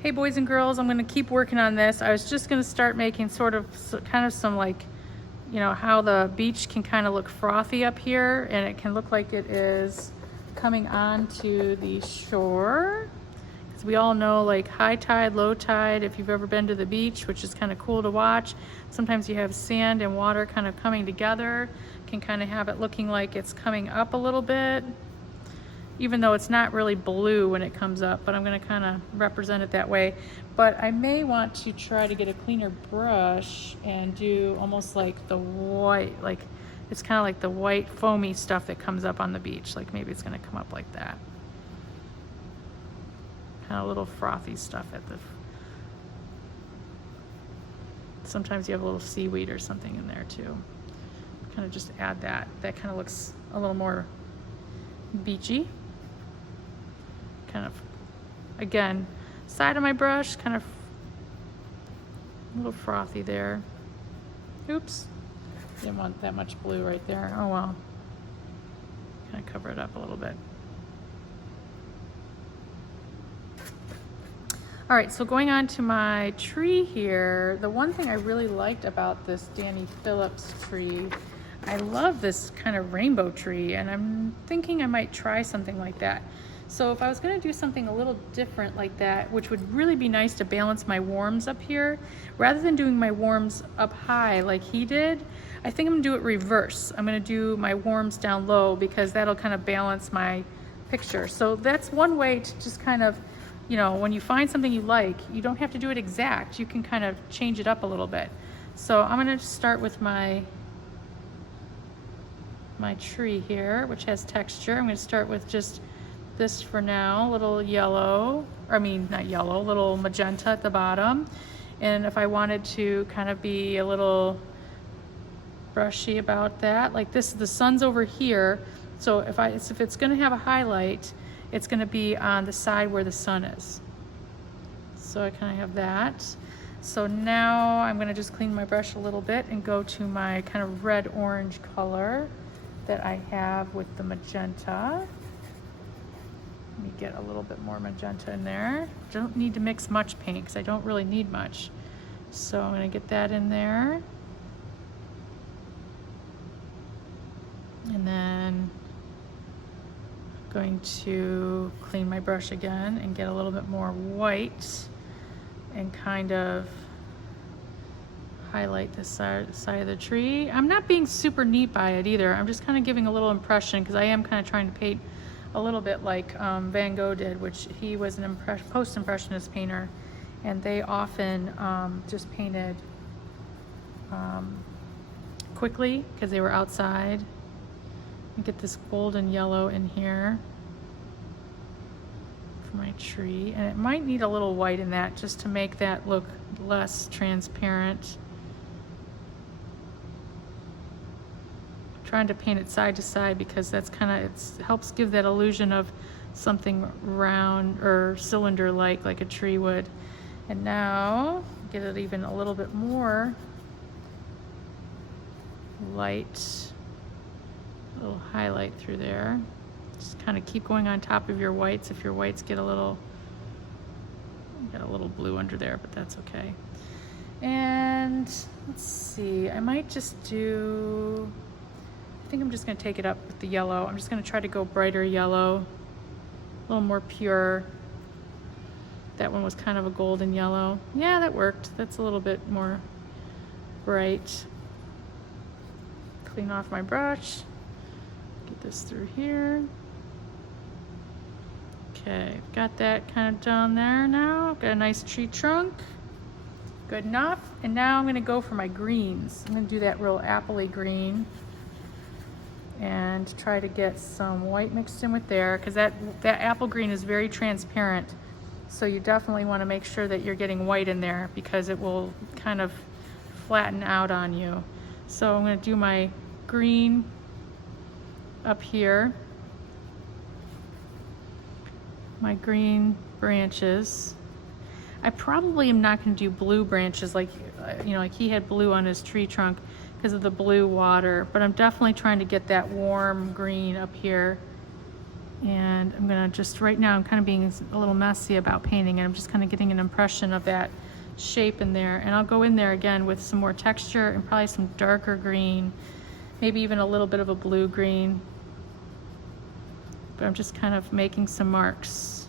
Hey boys and girls, I'm gonna keep working on this. I was just gonna start making sort of kind of some like, you know, how the beach can kind of look frothy up here and it can look like it is coming onto the shore. Because we all know like high tide, low tide, if you've ever been to the beach, which is kind of cool to watch. Sometimes you have sand and water kind of coming together, can kind of have it looking like it's coming up a little bit, even though it's not really blue when it comes up, but I'm gonna kind of represent it that way. But I may want to try to get a cleaner brush and do almost like the white, like it's kind of like the white foamy stuff that comes up on the beach. Like maybe it's gonna come up like that. Kind of little frothy stuff at the, sometimes you have a little seaweed or something in there too. Kind of just add that. That kind of looks a little more beachy. Kind of, again, side of my brush, kind of a little frothy there. Oops, didn't want that much blue right there. Oh well, kind of cover it up a little bit. All right, so going on to my tree here, the one thing I really liked about this Danny Phillips tree, I love this kind of rainbow tree, and I'm thinking I might try something like that. So if I was gonna do something a little different like that, which would really be nice to balance my worms up here, rather than doing my worms up high like he did, I think I'm gonna do it reverse. I'm gonna do my worms down low because that'll kind of balance my picture. So that's one way to just kind of, you know, when you find something you like, you don't have to do it exact. You can kind of change it up a little bit. So I'm gonna start with my tree here, which has texture. I'm gonna start with just this for now, little yellow, or I mean, not yellow, little magenta at the bottom. And if I wanted to kind of be a little brushy about that, like this, the sun's over here. So if it's gonna have a highlight, it's gonna be on the side where the sun is. So I kind of have that. So now I'm gonna just clean my brush a little bit and go to my kind of red-orange color that I have with the magenta. Let me get a little bit more magenta in there. Don't need to mix much paint because I don't really need much. So I'm gonna get that in there. And then I'm going to clean my brush again and get a little bit more white and kind of highlight this side of the tree. I'm not being super neat by it either. I'm just kind of giving a little impression because I am kind of trying to paint a little bit like Van Gogh did, which he was an post-impressionist painter, and they often just painted quickly because they were outside. Get this golden yellow in here for my tree, and it might need a little white in that just to make that look less transparent. Trying to paint it side to side because that's kind of, it helps give that illusion of something round or cylinder like a tree would. And now get it even a little bit more light, a little highlight through there. Just kind of keep going on top of your whites. If your whites get a little blue under there, but that's okay. And let's see, I might just do, I think I'm just gonna take it up with the yellow. I'm just gonna try to go brighter yellow, a little more pure. That one was kind of a golden yellow. Yeah, that worked. That's a little bit more bright. Clean off my brush. Get this through here. Okay, got that kind of down there now. Got a nice tree trunk. Good enough. And now I'm gonna go for my greens. I'm gonna do that real appley green and try to get some white mixed in with there because that apple green is very transparent. So you definitely want to make sure that you're getting white in there because it will kind of flatten out on you. So I'm going to do my green up here, my green branches. I probably am not going to do blue branches like, you know, like he had blue on his tree trunk because of the blue water, but I'm definitely trying to get that warm green up here And I'm gonna just, right now I'm kind of being a little messy about painting, and I'm just kind of getting an impression of that shape in there. And I'll go in there again with some more texture and probably some darker green, maybe even a little bit of a blue green. But I'm just kind of making some marks.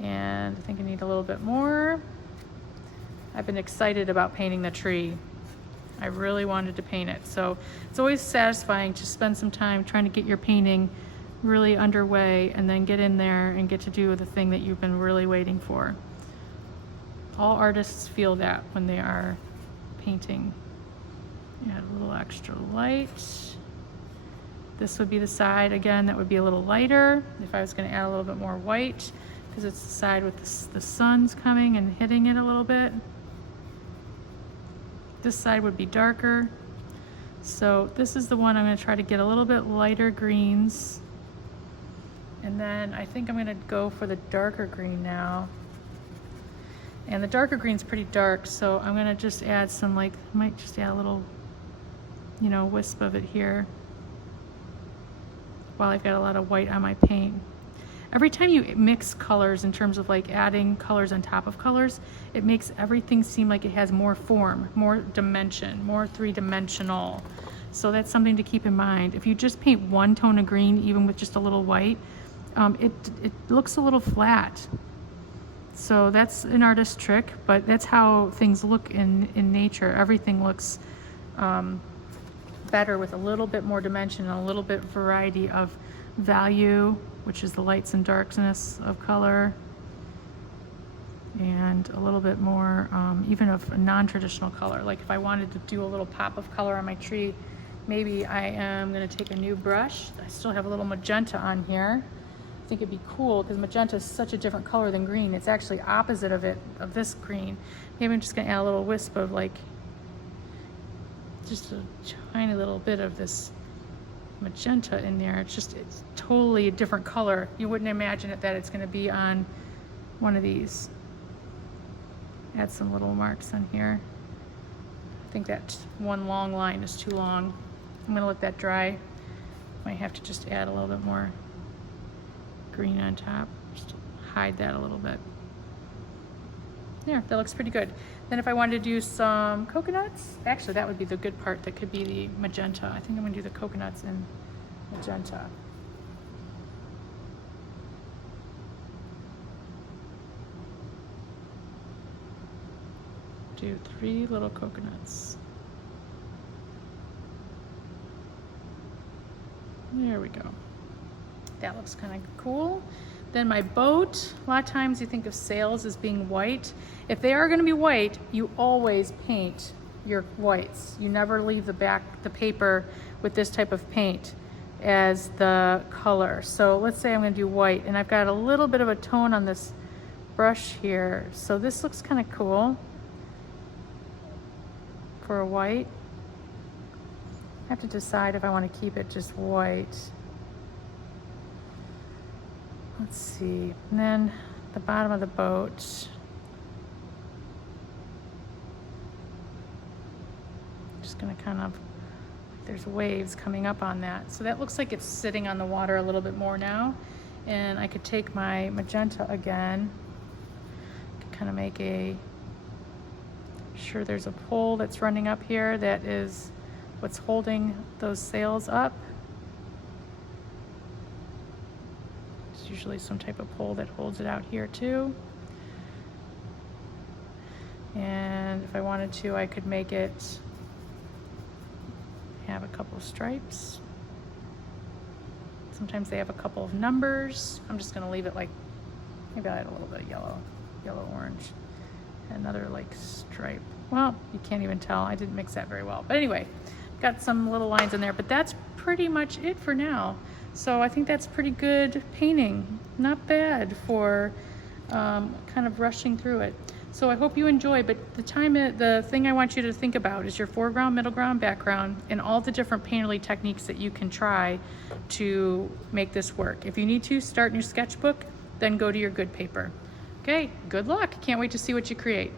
And I think I need a little bit more. I've been excited about painting the tree. I really wanted to paint it. So it's always satisfying to spend some time trying to get your painting really underway and then get in there and get to do the thing that you've been really waiting for. All artists feel that when they are painting. Add a little extra light. This would be the side, again, that would be a little lighter if I was going to add a little bit more white, because it's the side with the sun's coming and hitting it a little bit. This side would be darker. So this is the one I'm going to try to get a little bit lighter greens. And then I think I'm going to go for the darker green now. And the darker green's pretty dark, so I'm going to just add some, like, might just add a little, you know, wisp of it here while I've got a lot of white on my paint. Every time you mix colors in terms of like adding colors on top of colors, it makes everything seem like it has more form, more dimension, more three-dimensional. So that's something to keep in mind. If you just paint one tone of green, even with just a little white, it looks a little flat. So that's an artist's trick, but that's how things look in nature. Everything looks better with a little bit more dimension and a little bit variety of value, which is the lights and darkness of color, and a little bit more even of a non-traditional color. Like if I wanted to do a little pop of color on my tree, maybe I am going to take a new brush. I still have a little magenta on here. I think it'd be cool because magenta is such a different color than green. It's actually opposite of this green. Maybe I'm just going to add a little wisp of like just a tiny little bit of this magenta in there. It's totally a different color. You wouldn't imagine that it's going to be on one of these. Add some little marks on here. I think that one long line is too long. I'm going to let that dry. Might have to just add a little bit more green on top, just to hide that a little bit. There, that looks pretty good. Then if I wanted to do some coconuts, actually that would be the good part. That could be the magenta. I think I'm gonna do the coconuts in magenta. Do 3 little coconuts. There we go. That looks kind of cool. Then my boat, a lot of times you think of sails as being white. If they are going to be white, you always paint your whites. You never leave the paper with this type of paint as the color. So let's say I'm going to do white, and I've got a little bit of a tone on this brush here. So this looks kind of cool for a white. I have to decide if I want to keep it just white. Let's see, and then the bottom of the boat. Just gonna kind of, there's waves coming up on that. So that looks like it's sitting on the water a little bit more now. And I could take my magenta again, kind of make sure there's a pole that's running up here that is what's holding those sails up. Usually some type of pole that holds it out here too. And if I wanted to, I could make it have a couple of stripes. Sometimes they have a couple of numbers. I'm just gonna leave it like, maybe I'll add a little bit of yellow orange. Another like stripe. Well, you can't even tell. I didn't mix that very well. But anyway, got some little lines in there, but that's pretty much it for now. So I think that's pretty good painting. Not bad for kind of rushing through it. So I hope you enjoy, but the thing I want you to think about is your foreground, middle ground, background, and all the different painterly techniques that you can try to make this work. If you need to start in your sketchbook, then go to your good paper. Okay, good luck. Can't wait to see what you create.